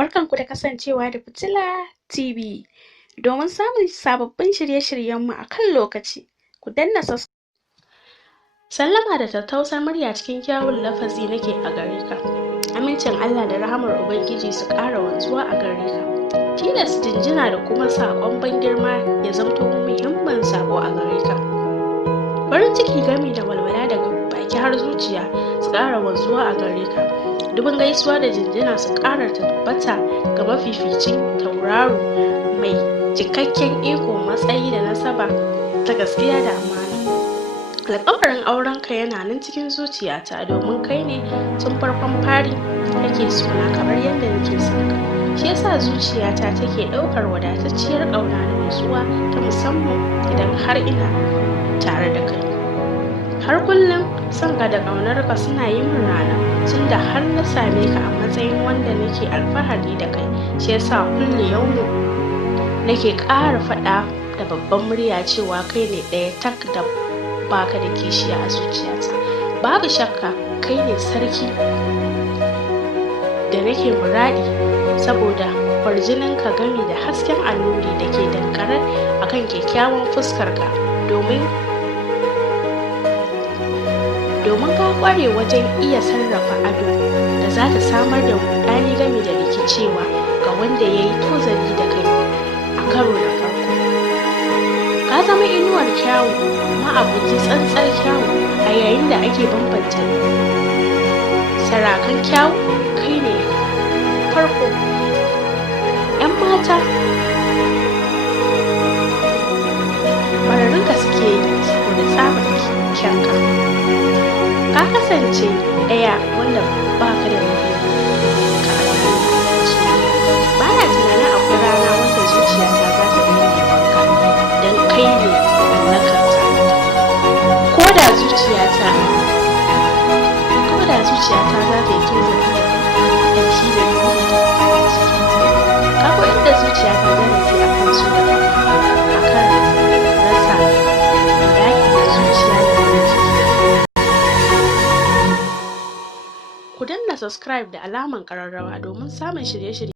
Barkanku da kasancewa da Fitila TV. Domin samun sababbin shirye-shiryenmu a kan lokaci, ku danna Sallama da tattausar murya cikin kyawun lafazi nake a gare ka. Amincin Allah da rahamar Ubangiji su ƙara wanzuwa a gare ka. Tilas jinjina da kuma saƙon ban girma ya zamto muhimmin saƙo a gare ka. Farin ciki gami da walwala daga baki har zuciya su ƙara wanzuwa a gare ka. Dubin gaisuwa da jinjina su ƙara tabbata ga mafificin tauraro mai cikakken iko, matsayi da nasaba ta gaskiya da amana. Alƙawarin aurenka yana nan cikin zuciyata domin kai ne tun farkon fari kake sona kamar yadda nake son ka. Shi yasa zuciyata take ɗaukar wadatacciyar ƙauna da nutsuwa ta musamman idan har ina tare da kai. Har kullum son ka da ƙaunarka suna yi min rana tunda har na same ka a matsayin wanda nake alfahari da kai. Shi yasa kullum yaumin nake ƙara faɗa da babban murya cewa kai ne ɗaya tak da baka da kishiya a zuciyata. Babu shakka kai ne sarki da nake muradi saboda kwarjininka gami da hasken annuri da ke dankare akan kyakkyawan fuskarka, domin ka ƙware wajen iya sarrafa ado da za ta samar da rudani gami da rikicewa ga wanda ya yi tozali da kai a karo na farko. Ka zama inuwar kyawu, ma'abuci tsantsar kyawu, a yayin da ake bambanta sarakan kyawu kai ne farko. 'Yan mata mararinka suke yi saboda tsabar kyanka. Ka kasance ɗaya wanda ba ka da nufi ka ba na tunanin akwai rana wanda zuciyata za ta daina yabanka don kai ne mallakarta. Ko da zuciyata za ta yi tozali da kai shi da nuna da farin cikinta. Ka koyar da zuciyata darasi a kan su da a kan rasa daki da zuciya da farin ciki. Ku danna subscribe da alamar ƙararrawa domin samun shirye-shirye